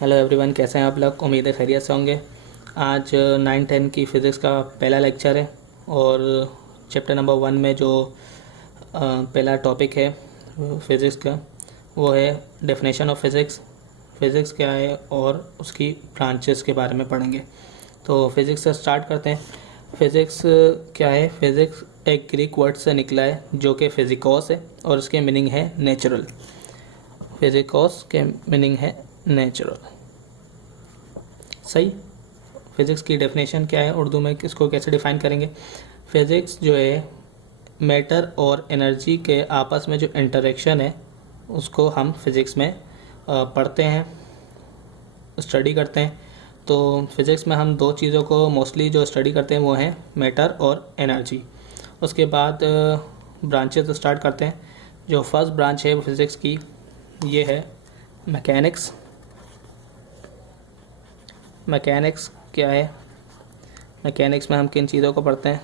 Hello everyone, कैसे हैं आप लोग। उम्मीद है खैरियत से होंगे। आज 9-10 की फ़िज़िक्स का पहला लेक्चर है और चैप्टर नंबर 1 में जो पहला टॉपिक है फ़िज़िक्स का वो है डेफिनेशन ऑफ फ़िज़िक्स। फ़िज़िक्स क्या है और उसकी ब्रांचेस के बारे में पढ़ेंगे। तो फ़िज़िक्स से स्टार्ट करते हैं। फ़िज़िक्स क्या है। फ़िज़िक्स एक ग्रीक वर्ड से निकला है जो कि फ़िज़िकोस है और उसके मीनिंग है नेचुरल। फिजिकोस के मीनिंग है नेचुरल। सही। फिज़िक्स की डेफिनेशन क्या है, उर्दू में किसको कैसे डिफ़ाइन करेंगे। फिज़िक्स जो है मैटर और एनर्जी के आपस में जो इंटरेक्शन है उसको हम फिज़िक्स में पढ़ते हैं, स्टडी करते हैं। तो फिज़िक्स में हम दो चीज़ों को मोस्टली जो स्टडी करते हैं वो हैं मैटर और एनर्जी। उसके बाद ब्रांचेस स्टार्ट करते हैं। जो फर्स्ट ब्रांच है वो फिज़िक्स की ये है मैकेनिक्स। मैकेनिक्स क्या है। मैकेनिक्स में हम किन चीज़ों को पढ़ते हैं,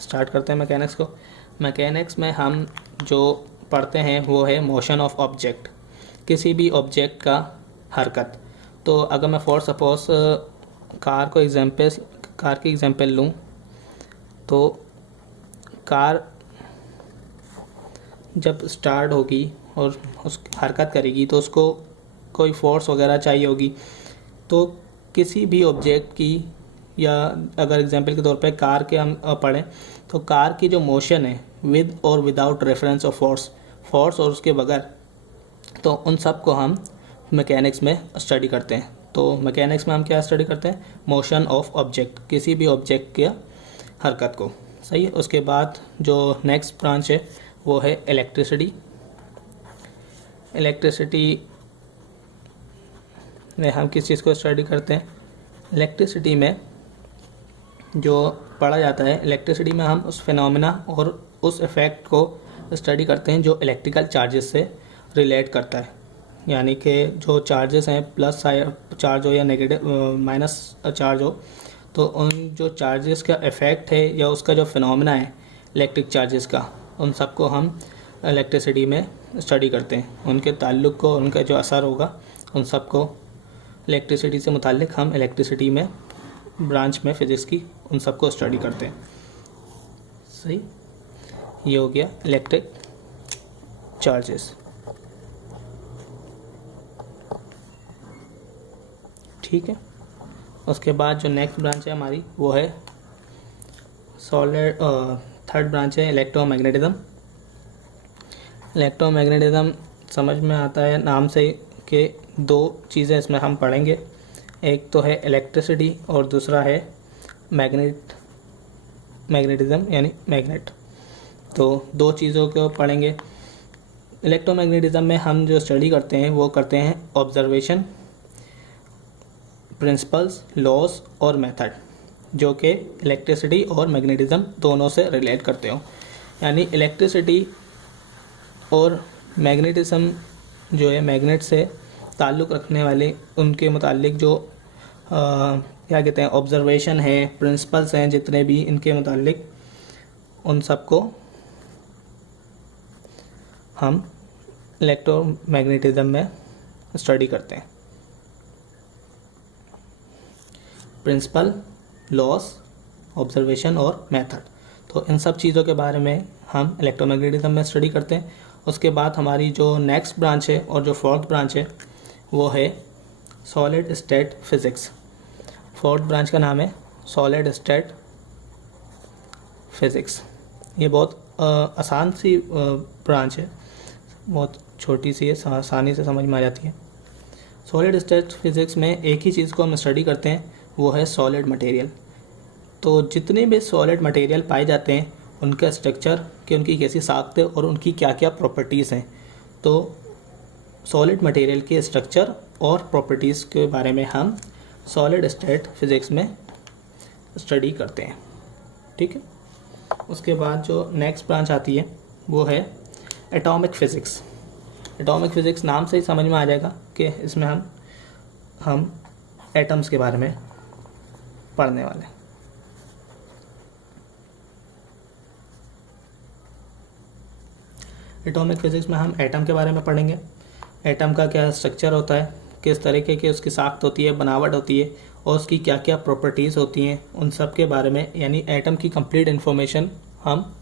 स्टार्ट करते हैं मैकेनिक्स को। मैकेनिक्स में हम जो पढ़ते हैं वो है मोशन ऑफ ऑब्जेक्ट, किसी भी ऑब्जेक्ट का हरकत। तो अगर मैं फॉर सपोज कार की एग्जांपल लूँ तो कार जब स्टार्ट होगी और उस हरकत करेगी तो उसको कोई फोर्स वगैरह चाहिए होगी। तो किसी भी ऑब्जेक्ट की, या अगर एग्जांपल के तौर पे कार के हम पढ़ें तो कार की जो मोशन है विद और विदाउट रेफरेंस ऑफ फोर्स और उसके बगैर, तो उन सब को हम मैकेनिक्स में स्टडी करते हैं। तो मैकेनिक्स में हम क्या स्टडी करते हैं, मोशन ऑफ ऑब्जेक्ट, किसी भी ऑब्जेक्ट के हरकत को। सही है। उसके बाद जो नेक्स्ट ब्रांच है वो है इलेक्ट्रिसिटी। इलेक्ट्रिसिटी में हम किस चीज़ को स्टडी करते हैं। इलेक्ट्रिसिटी में जो पढ़ा जाता है, इलेक्ट्रिसिटी में हम उस फिनोमेना और उस इफ़ेक्ट को स्टडी करते हैं जो इलेक्ट्रिकल चार्जेस से रिलेट करता है। यानी कि जो चार्जेस हैं, प्लस चार्ज हो या नेगेटिव माइनस चार्ज हो, तो उन जो चार्जेस का इफ़ेक्ट है या उसका जो फिनोमेना है इलेक्ट्रिक चार्जेस का, उन सबको हम इलेक्ट्रिसिटी में स्टडी करते हैं। उनके ताल्लुक़ को, उनका जो असर होगा, उन सबको इलेक्ट्रिसिटी से मुताल्लिक़ हम इलेक्ट्रिसिटी में ब्रांच में फ़िज़िक्स की उन सबको स्टडी करते हैं। सही। ये हो गया इलेक्ट्रिक चार्जेस। ठीक है। उसके बाद जो नेक्स्ट ब्रांच है हमारी वो है सॉलिड। थर्ड ब्रांच है इलेक्ट्रोमैग्नेटिज्म। इलेक्ट्रोमैग्नेटिज्म समझ में आता है नाम से कि दो चीज़ें इसमें हम पढ़ेंगे। एक तो है इलेक्ट्रिसिटी और दूसरा है मैग्नेटिज्म यानी मैग्नेट। तो दो चीज़ों को पढ़ेंगे। इलेक्ट्रोमैग्नेटिज्म में हम जो स्टडी करते हैं वो करते हैं ऑब्जर्वेशन, प्रिंसिपल्स, लॉज और मेथड, जो कि इलेक्ट्रिसिटी और मैग्नेटिज्म दोनों से रिलेट करते हो। यानी इलेक्ट्रिसिटी और मैग्नेटिज्म जो है मैग्नेट से ताल्लुक़ रखने वाले, उनके मुतालिक जो क्या कहते हैं ऑब्जर्वेशन है, प्रिंसिपल्स हैं जितने भी इनके मुतालिक, उन सब को हम इलेक्ट्रोमैग्नेटिज्म में स्टडी करते हैं। प्रिंसिपल, लॉस, ऑब्जर्वेशन और मेथड, तो इन सब चीज़ों के बारे में हम इलेक्ट्रोमैग्नेटिज्म में स्टडी करते हैं। उसके बाद हमारी जो नेक्स्ट ब्रांच है और जो फोर्थ ब्रांच है वो है solid state physics. Fourth branch का नाम है सॉलिड स्टेट फिज़िक्स। ये बहुत आसान सी ब्रांच है, बहुत छोटी सी है, आसानी से समझ में आ जाती है। सॉलिड स्टेट फिज़िक्स में एक ही चीज़ को हम स्टडी करते हैं, वो है सॉलिड मटेरियल। तो जितने भी सॉलिड मटेरियल पाए जाते हैं उनका स्ट्रक्चर, कि उनकी कैसी साख्त है और उनकी क्या क्या प्रॉपर्टीज़ हैं। तो सॉलिड मटेरियल के स्ट्रक्चर और प्रॉपर्टीज़ के बारे में हम सॉलिड स्टेट फिज़िक्स में स्टडी करते हैं। ठीक है। उसके बाद जो नेक्स्ट ब्रांच आती है वो है एटॉमिक फ़िज़िक्स। एटॉमिक फ़िज़िक्स नाम से ही समझ में आ जाएगा कि इसमें हम एटम्स के बारे में पढ़ने वाले हैं। एटॉमिक फ़िज़िक्स में हम एटम के बारे में पढ़ेंगे। एटम का क्या स्ट्रक्चर होता है, किस तरीके की उसकी साख्त होती है, बनावट होती है और उसकी क्या क्या प्रॉपर्टीज़ होती हैं, उन सब के बारे में यानी एटम की कंप्लीट इन्फॉर्मेशन हम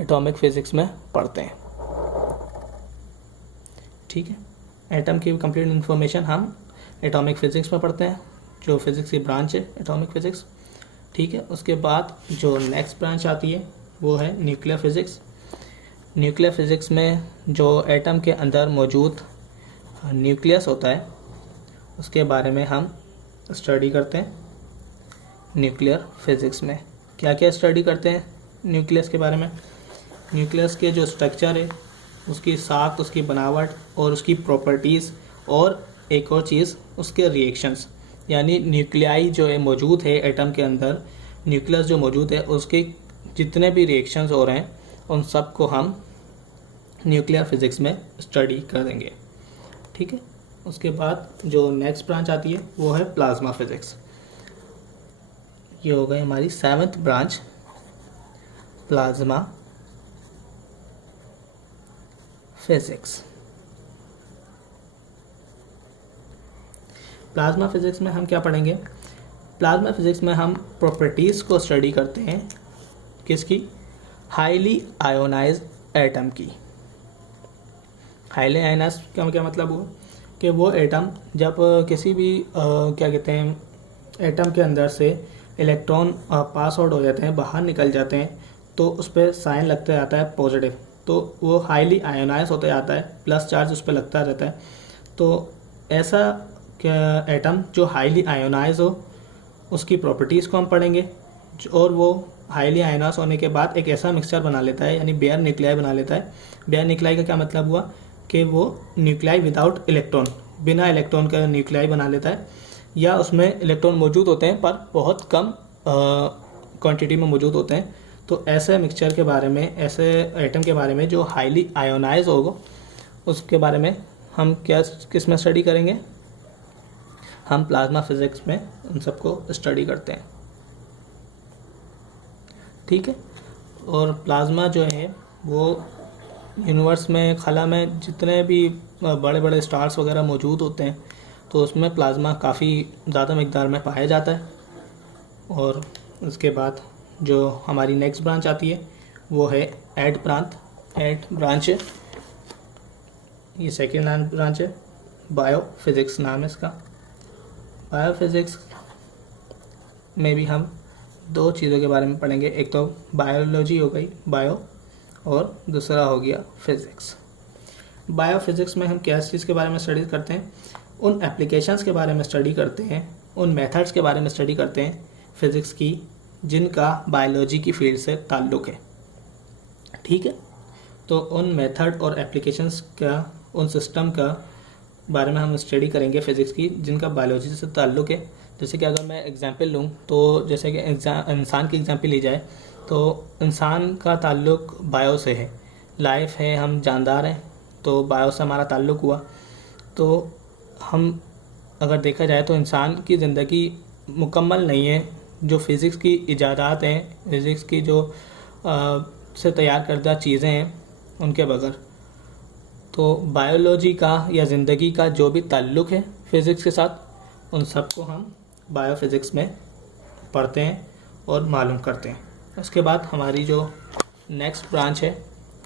एटॉमिक फिज़िक्स में पढ़ते हैं। ठीक है, एटम की कंप्लीट इन्फॉर्मेशन हम एटॉमिक फ़िज़िक्स में पढ़ते हैं, जो फिज़िक्स की ब्रांच है एटॉमिक फ़िज़िक्स। ठीक है, उसके बाद जो नेक्स्ट ब्रांच आती है वो है न्यूक्लियर फ़िज़िक्स। न्यूक्लियर फ़िज़िक्स में जो एटम के अंदर मौजूद न्यूक्लियस होता है उसके बारे में हम स्टडी करते हैं। न्यूक्लियर फ़िज़िक्स में क्या क्या स्टडी करते हैं न्यूक्लियस के बारे में? न्यूक्लियस के जो स्ट्रक्चर है, उसकी साख, उसकी बनावट और उसकी प्रॉपर्टीज़, और एक और चीज़ उसके रिएक्शंस, यानी न्यूक्लियाई जो है मौजूद है एटम के अंदर, न्यूक्लियस जो मौजूद है उसके जितने भी रिएक्शंस हो रहे हैं उन सब को हम न्यूक्लियर फिज़िक्स में स्टडी कर देंगे। ठीक है, उसके बाद जो नेक्स्ट ब्रांच आती है वो है प्लाज्मा फिज़िक्स। ये हो गई हमारी 7th branch, plasma physics. Plasma physics में हम क्या पढ़ेंगे? प्लाज्मा फिज़िक्स में हम प्रॉपर्टीज़ को स्टडी करते हैं। किसकी? हाईली आयोनाइज्ड एटम की। हाईली आयोनाइज्ड का क्या मतलब हुआ कि वो एटम जब किसी भी क्या कहते हैं एटम के अंदर से इलेक्ट्रॉन पास आउट हो जाते हैं, बाहर निकल जाते हैं, तो उस पर साइन लगता जाता है पॉजिटिव, तो वो हाईली आयोनाइज होता जाता है, प्लस चार्ज उस पर लगता रहता है। तो ऐसा एटम जो हाईली आयोनाइज हो उसकी प्रॉपर्टीज़ को हम पढ़ेंगे, और वो हाईली आयोनाइज होने के बाद एक ऐसा मिक्सचर बना लेता है, यानी बेयर न्यूक्लियाई बना लेता है। बेयर न्यूक्लियाई का क्या मतलब हुआ कि वो न्यूक्लियाई विदाउट इलेक्ट्रॉन, बिना इलेक्ट्रॉन का न्यूक्लियाई बना लेता है, या उसमें इलेक्ट्रॉन मौजूद होते हैं पर बहुत कम क्वांटिटी में मौजूद होते हैं। तो ऐसे मिक्सचर के बारे में, ऐसे एटम के बारे में जो हाईली आयोनाइज होगा, उसके बारे में हम किस में स्टडी करेंगे? हम प्लाज्मा फिज़िक्स में उन सबको स्टडी करते हैं। ठीक है, और प्लाज्मा जो है वो यूनिवर्स में, खला में जितने भी बड़े बड़े स्टार्स वगैरह मौजूद होते हैं तो उसमें प्लाज्मा काफ़ी ज़्यादा मिक़दार में पाया जाता है। और उसके बाद जो हमारी नेक्स्ट ब्रांच आती है वो है एट ब्रांच है, ये सेकेंड ब्रांच है, बायोफिज़िक्स नाम है इसका। बायोफिज़िक्स में भी हम दो चीज़ों के बारे में पढ़ेंगे, एक तो बायोलॉजी हो गई बायो, और दूसरा हो गया फिज़िक्स। बायोफिज़िक्स में हम क्या चीज़ के बारे में स्टडी करते हैं? उन एप्लीकेशंस के बारे में स्टडी करते हैं, उन मेथड्स के बारे में स्टडी करते हैं फिज़िक्स की जिनका बायोलॉजी की फील्ड से ताल्लुक़ है। ठीक है, तो उन मेथड और एप्लीकेशंस का, उन सिस्टम का बारे में हम स्टडी करेंगे फिज़िक्स की जिनका बायोलॉजी से ताल्लुक़ है। जैसे कि अगर मैं एग्जांपल लूँ तो जैसे कि इंसान की एग्जांपल ली जाए तो इंसान का ताल्लुक़ बायो से है, लाइफ है, हम जानदार हैं, तो बायो से हमारा ताल्लुक़ हुआ। तो हम अगर देखा जाए तो इंसान की ज़िंदगी मुकम्मल नहीं है जो फ़िज़िक्स की इजादात हैं, फ़िज़िक्स की जो से तैयार करदा चीज़ें हैं उनके बगैर। तो बायोलॉजी का या ज़िंदगी का जो भी ताल्लुक़ है फ़िज़िक्स के साथ, उन सब को हम बायोफिज़िक्स में पढ़ते हैं और मालूम करते हैं। उसके बाद हमारी जो नेक्स्ट ब्रांच है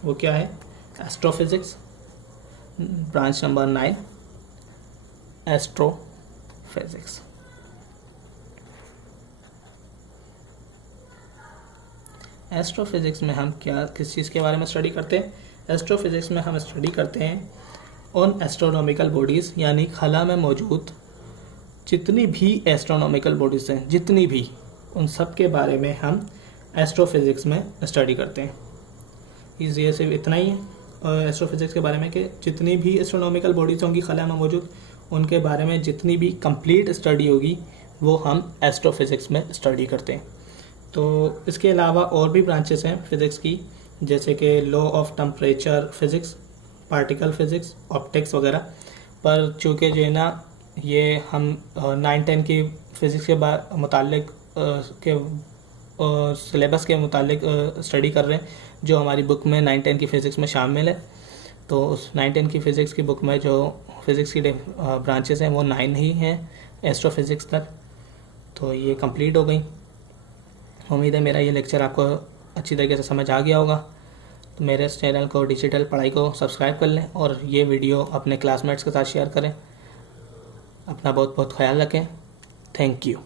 वो क्या है? Astrophysics, branch number 9, astrophysics. Astrophysics में हम किस चीज़ के बारे में स्टडी करते हैं? एस्ट्रोफिज़िक्स में हम स्टडी करते हैं उन एस्ट्रोनॉमिकल बॉडीज़, यानी खला में मौजूद जितनी भी एस्ट्रोनॉमिकल बॉडीज़ हैं, जितनी भी, उन सब के बारे में हम एस्ट्रोफिज़िक्स में स्टडी करते हैं। ये सिर्फ इतना ही है एस्ट्रोफिज़िक्स के बारे में कि जितनी भी एस्ट्रोनॉमिकल बॉडीज़ होंगी खला में मौजूद, उनके बारे में जितनी भी कंप्लीट स्टडी होगी वो हम एस्ट्रोफिज़िक्स में स्टडी करते हैं। तो इसके अलावा और भी ब्रांचेस हैं फ़िज़िक्स की, जैसे कि law of temperature physics, particle physics, optics वगैरह। पर चूँकि जो है ना ये हम 9-10 की फ़िज़िक्स के मुतालिक के सिलेबस के मुतालिक स्टडी कर रहे हैं, जो हमारी बुक में 9-10 की फ़िज़िक्स में शामिल है। तो उस 9-10 की फ़िज़िक्स की बुक में जो फिज़िक्स की ब्रांचेस हैं वो 9 ही हैं एस्ट्रोफिज़िक्स तक। तो ये कंप्लीट हो गई। उम्मीद है मेरा ये लेक्चर आपको अच्छी तरीके से समझ आ गया होगा। तो मेरे इस चैनल को डिजिटल पढ़ाई को सब्सक्राइब कर लें और ये वीडियो अपने क्लासमेट्स के साथ शेयर करें। अपना बहुत बहुत ख्याल रखें। Thank you.